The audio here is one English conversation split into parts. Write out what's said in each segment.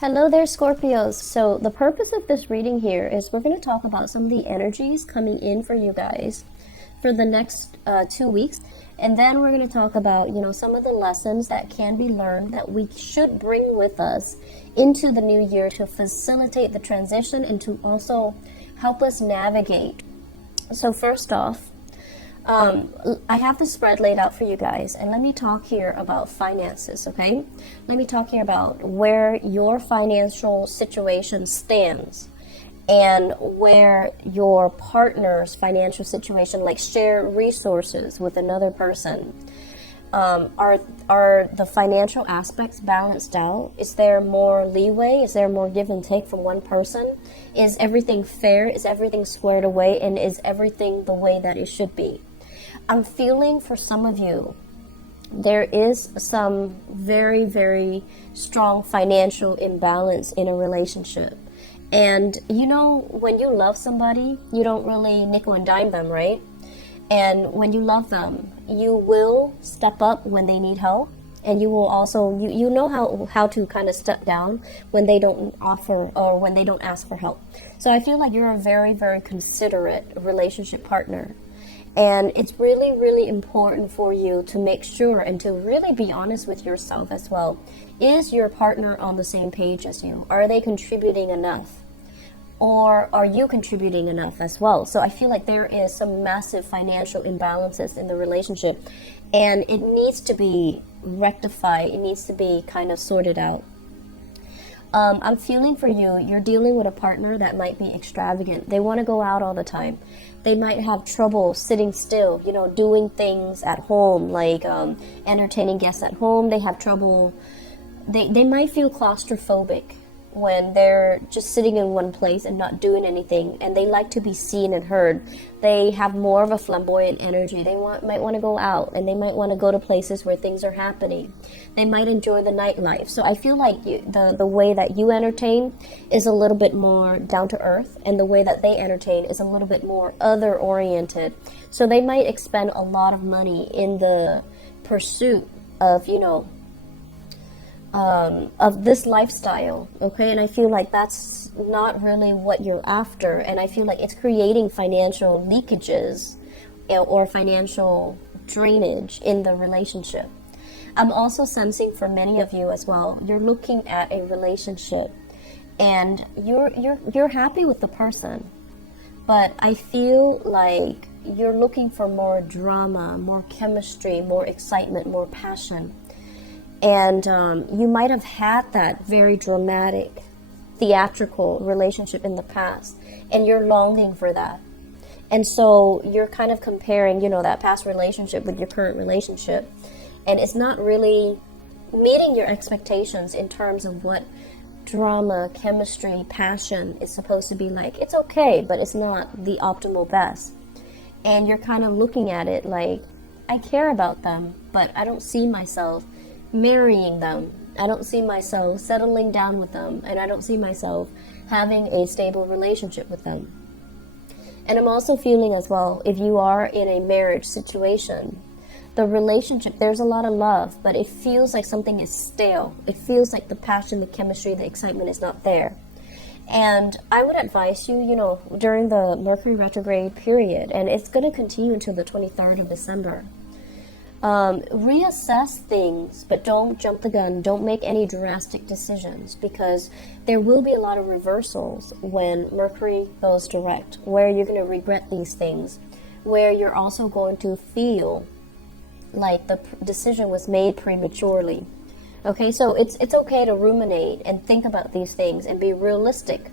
Hello there, Scorpios. So the purpose of this reading here is we're going to talk about some of the energies coming in for you guys for the next 2 weeks. And then we're going to talk about, some of the lessons that can be learned that we should bring with us into the new year to facilitate the transition and to also help us navigate. So first off, I have the spread laid out for you guys, and let me talk here about finances, okay? Let me talk here about where your financial situation stands and where your partner's financial situation, like share resources with another person. Are the financial aspects balanced out? Is there more leeway? Is there more give and take from one person? Is everything fair? Is everything squared away? And is everything the way that it should be? I'm feeling for some of you, there is some very, very strong financial imbalance in a relationship. And when you love somebody, you don't really nickel and dime them, right? And when you love them, you will step up when they need help. And you will also, you know how to kind of step down when they don't offer or when they don't ask for help. So I feel like you're a very, very considerate relationship partner. And it's really, really important for you to make sure and to really be honest with yourself as well. Is your partner on the same page as you? Are they contributing enough? Or are you contributing enough as well? So I feel like there is some massive financial imbalances in the relationship, and it needs to be rectified. It needs to be kind of sorted out. I'm feeling for you, you're dealing with a partner that might be extravagant. They want to go out all the time. They might have trouble sitting still, doing things at home, like entertaining guests at home. They have trouble. They might feel claustrophobic when they're just sitting in one place and not doing anything, and they like to be seen and heard. They have more of a flamboyant energy. They might want to go out, and they might want to go to places where things are happening. They might enjoy the nightlife. So I feel like the way that you entertain is a little bit more down to earth, and the way that they entertain is a little bit more other oriented. So they might expend a lot of money in the pursuit of this lifestyle, okay? And I feel like that's not really what you're after, and I feel like it's creating financial leakages or financial drainage in the relationship. I'm also sensing for many of you as well, you're looking at a relationship and you're happy with the person, but I feel like you're looking for more drama, more chemistry, more excitement, more passion. And you might have had that very dramatic, theatrical relationship in the past, and you're longing for that. And so you're kind of comparing, that past relationship with your current relationship, and it's not really meeting your expectations in terms of what drama, chemistry, passion is supposed to be like. It's okay, but it's not the optimal best. And you're kind of looking at it like, I care about them, but I don't see myself marrying them. I don't see myself settling down with them, and I don't see myself having a stable relationship with them. And I'm also feeling as well, if you are in a marriage situation, the relationship, there's a lot of love, but it feels like something is stale. It feels like the passion, the chemistry, the excitement is not there. And I would advise you, during the Mercury retrograde period, and it's going to continue until the 23rd of December, reassess things, but don't jump the gun. Don't make any drastic decisions, because there will be a lot of reversals when Mercury goes direct, where you're going to regret these things, where you're also going to feel like the decision was made prematurely. Okay, so it's okay to ruminate and think about these things and be realistic,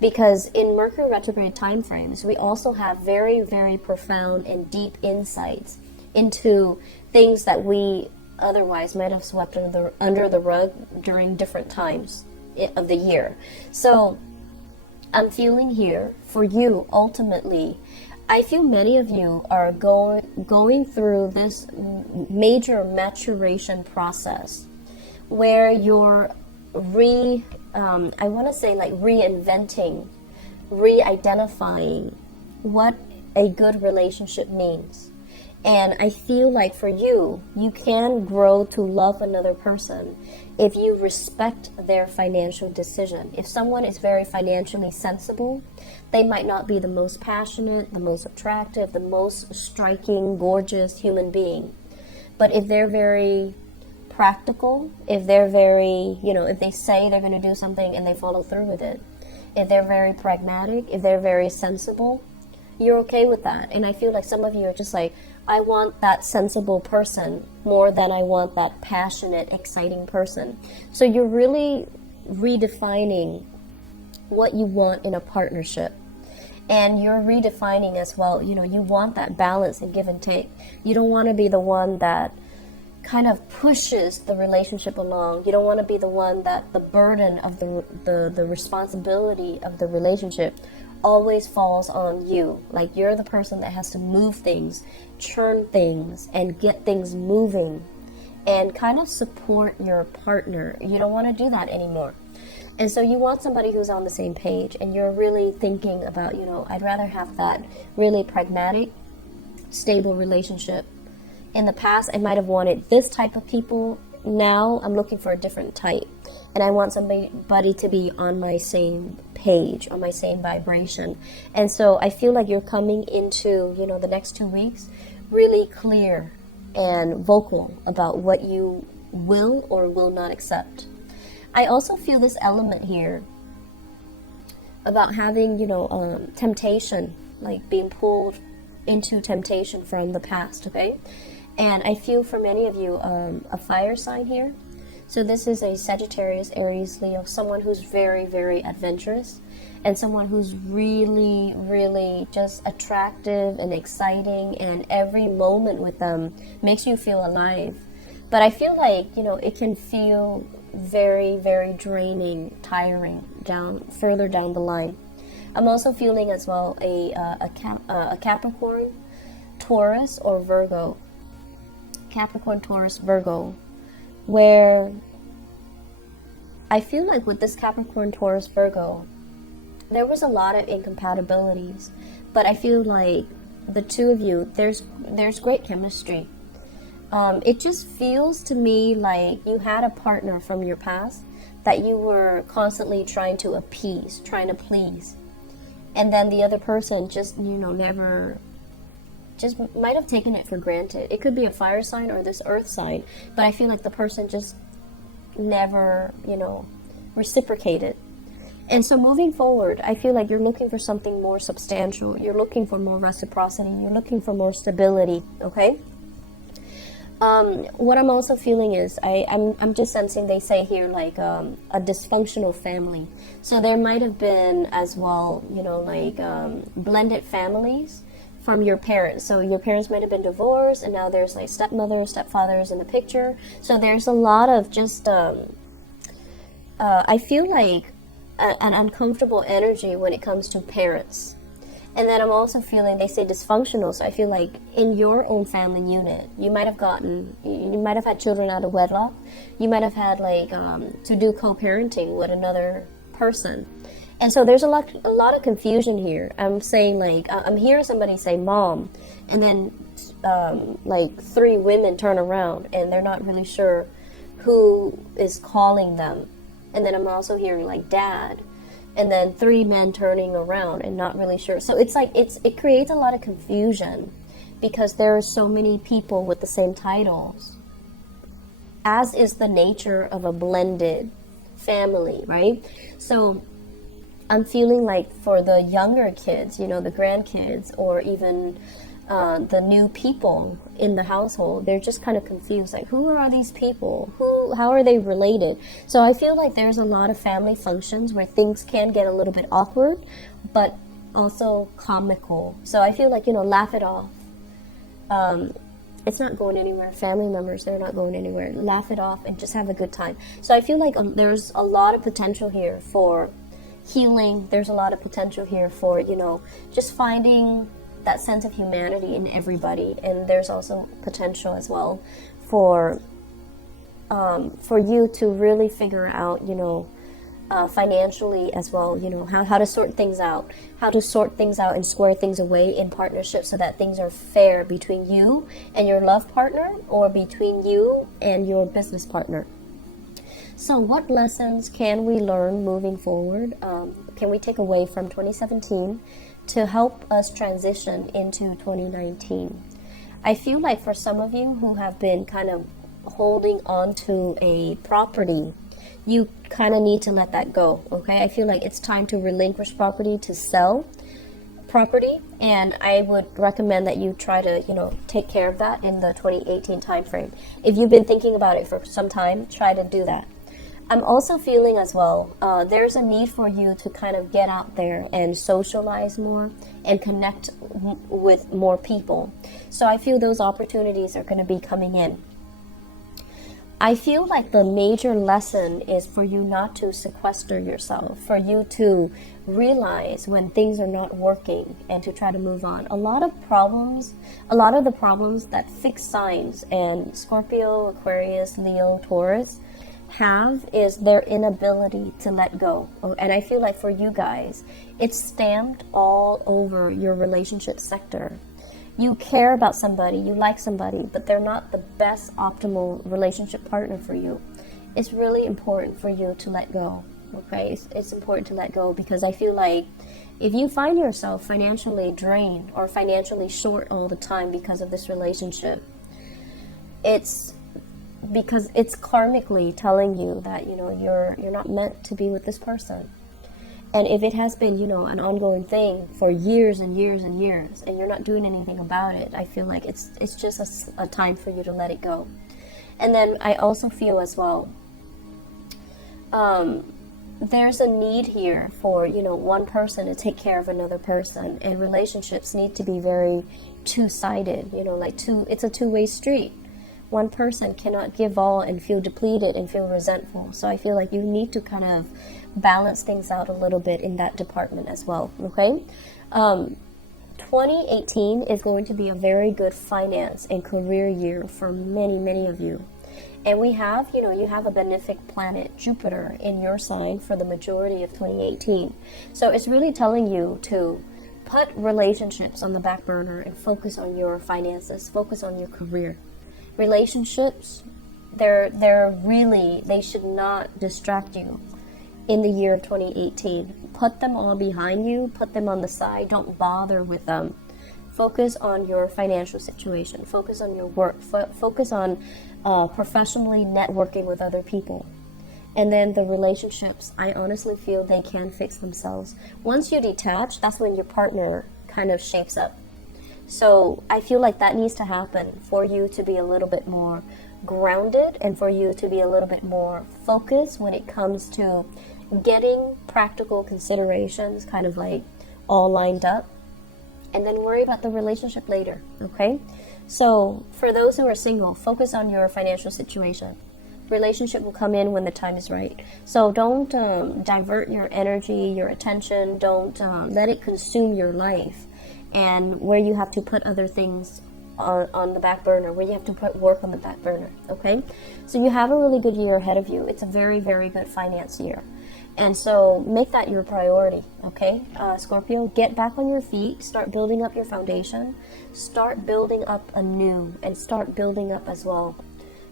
because in Mercury retrograde time frames, we also have very, very profound and deep insights into things that we otherwise might have swept under the rug during different times of the year. So I'm feeling here for you, ultimately, I feel many of you are going through this major maturation process where you're reinventing, re-identifying what a good relationship means. And I feel like for you, you can grow to love another person. if you respect their financial decision. If someone is very financially sensible, they might not be the most passionate, the most attractive, the most striking, gorgeous human being. But if they're very practical, if they're very, if they say they're going to do something and they follow through with it, if they're very pragmatic, if they're very sensible, you're okay with that. And I feel like some of you are just like, I want that sensible person more than I want that passionate, exciting person. So you're really redefining what you want in a partnership. And you're redefining as well, you want that balance and give and take. You don't want to be the one that kind of pushes the relationship along. You don't want to be the one that the burden of the responsibility of the relationship always falls on you. Like you're the person that has to move things, churn things, and get things moving and kind of support your partner. You don't want to do that anymore. And so you want somebody who's on the same page, and you're really thinking about, I'd rather have that really pragmatic, stable relationship. In the past, I might have wanted this type of people. Now I'm looking for a different type. And I want somebody to be on my same page, on my same vibration. And so I feel like you're coming into, the next 2 weeks really clear and vocal about what you will or will not accept. I also feel this element here about having, temptation, like being pulled into temptation from the past, okay? And I feel for many of you, a fire sign here. So this is a Sagittarius, Aries, Leo, someone who's very, very adventurous and someone who's really, really just attractive and exciting, and every moment with them makes you feel alive. But I feel like, it can feel very, very draining, tiring further down the line. I'm also feeling as well a Capricorn, Taurus, or Virgo. Capricorn, Taurus, Virgo, where I feel like with this Capricorn, Taurus, Virgo, there was a lot of incompatibilities, but I feel like the two of you, there's great chemistry. It just feels to me like you had a partner from your past that you were constantly trying to appease, trying to please, and then the other person just, never, just might have taken it for granted. It could be a fire sign or this earth sign, but I feel like the person just never, reciprocated. And so moving forward, I feel like you're looking for something more substantial. You're looking for more reciprocity. You're looking for more stability, okay? What I'm also feeling is, I'm just sensing, they say here, like a dysfunctional family. So there might have been as well, blended families from your parents. So your parents might have been divorced, and now there's like stepmothers, stepfathers in the picture. So there's a lot of just, I feel like an uncomfortable energy when it comes to parents. And then I'm also feeling, they say dysfunctional, so I feel like in your own family unit, you might have had children out of wedlock. You might have had to do co-parenting with another person. And so there's a lot of confusion here. I'm saying I'm hearing somebody say mom, and then 3 women turn around and they're not really sure who is calling them. And then I'm also hearing dad, and then 3 men turning around and not really sure. So it creates a lot of confusion because there are so many people with the same titles, as is the nature of a blended family, right? So I'm feeling like for the younger kids, the grandkids, or even the new people in the household, they're just kind of confused. Like, who are these people? How are they related? So I feel like there's a lot of family functions where things can get a little bit awkward, but also comical. So I feel like, laugh it off. It's not going anywhere. Family members, they're not going anywhere. Laugh it off and just have a good time. So I feel like there's a lot of potential here for healing. There's a lot of potential here for, just finding that sense of humanity in everybody. And there's also potential as well for you to really figure out, financially as well, how to sort things out, and square things away in partnership so that things are fair between you and your love partner, or between you and your business partner. So what lessons can we learn moving forward? Can we take away from 2017 to help us transition into 2019? I feel like for some of you who have been kind of holding on to a property, you kind of need to let that go, okay? I feel like it's time to relinquish property, to sell property, and I would recommend that you try to, take care of that in the 2018 time frame. If you've been thinking about it for some time, try to do that. I'm also feeling as well, there's a need for you to kind of get out there and socialize more and connect with more people. So I feel those opportunities are going to be coming in. I feel like the major lesson is for you not to sequester yourself, for you to realize when things are not working and to try to move on. A lot of the problems that fixed signs and Scorpio, Aquarius, Leo, Taurus have is their inability to let go. And I feel like for you guys, it's stamped all over your relationship sector. You care about somebody, you like somebody, but they're not the best optimal relationship partner for you. It's really important for you to let go, okay? It's important to let go, because I feel like if you find yourself financially drained or financially short all the time because of this relationship, it's because it's karmically telling you that, you're not meant to be with this person. And if it has been, an ongoing thing for years and years and years, and you're not doing anything about it, I feel like it's just a time for you to let it go. And then I also feel as well, there's a need here for, one person to take care of another person, and relationships need to be very two-sided, it's a two-way street. One person cannot give all and feel depleted and feel resentful. So I feel like you need to kind of balance things out a little bit in that department as well, okay? 2018 is going to be a very good finance and career year for many, many of you. And we have, you have a benefic planet, Jupiter, in your sign for the majority of 2018. So it's really telling you to put relationships on the back burner and focus on your finances, focus on your career. Relationships, they should not distract you in the year of 2018. Put them all behind you, put them on the side, don't bother with them. Focus on your financial situation, focus on your work, focus on professionally networking with other people. And then the relationships, I honestly feel they can fix themselves. Once you detach, that's when your partner kind of shapes up. So I feel like that needs to happen for you to be a little bit more grounded and for you to be a little bit more focused when it comes to getting practical considerations kind of like all lined up, and then worry about the relationship later, okay? So for those who are single, focus on your financial situation. Relationship will come in when the time is right. So don't divert your energy, your attention. Don't let it consume your life, and where you have to put other things on the back burner, where you have to put work on the back burner, okay? So you have a really good year ahead of you. It's a very, very good finance year. And so make that your priority, okay? Scorpio, get back on your feet, start building up your foundation, start building up anew, and start building up as well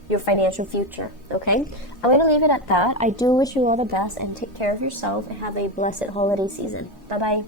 your financial future, okay? I'm going to leave it at that. I do wish you all the best, and take care of yourself and have a blessed holiday season. Bye-bye.